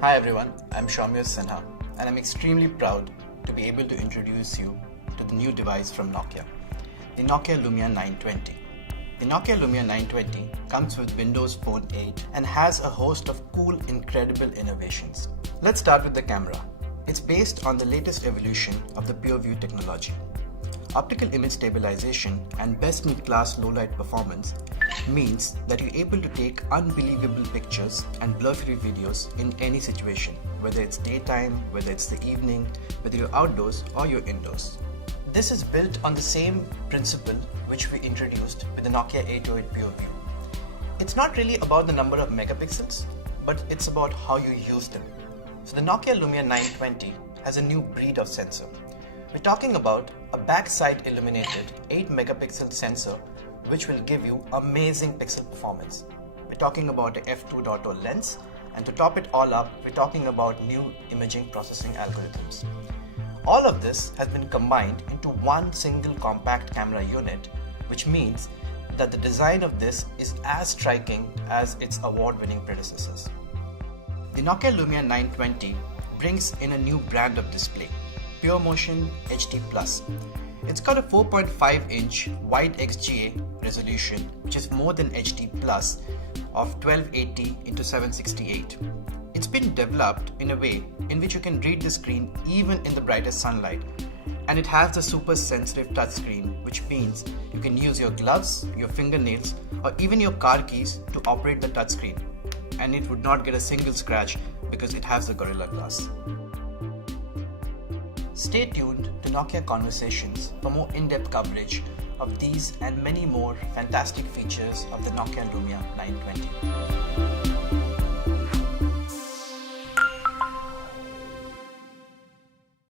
Hi everyone, I'm Shaumya Sinha and I'm extremely proud to be able to introduce you to the new device from Nokia, the Nokia Lumia 920. The Nokia Lumia 920 comes with Windows Phone 8 and has a host of cool, incredible innovations. Let's start with the camera. It's based on the latest evolution of the PureView technology. Optical image stabilization and best-in-class low-light performance means that you're able to take unbelievable pictures and blur-free videos in any situation, whether it's daytime, whether it's the evening, whether you're outdoors or you're indoors. This is built on the same principle which we introduced with the Nokia 808 PureView. It's not really about the number of megapixels, but it's about how you use them. So the Nokia Lumia 920 has a new breed of sensor. We're talking about a backside illuminated 8 megapixel sensor which will give you amazing pixel performance. We're talking about a f2.0 lens, and to top it all up, we're talking about new imaging processing algorithms. All of this has been combined into one single compact camera unit, which means that the design of this is as striking as its award-winning predecessors. The Nokia Lumia 920 brings in a new brand of display, PureMotion HD+. It's got a 4.5-inch wide XGA resolution, which is more than HD+ of 1280 x 768. It's been developed in a way in which you can read the screen even in the brightest sunlight, and it has the super sensitive touchscreen, which means you can use your gloves, your fingernails, or even your car keys to operate the touchscreen, and it would not get a single scratch because it has the Gorilla Glass. Stay tuned to Nokia Conversations for more in-depth coverage of these and many more fantastic features of the Nokia Lumia 920.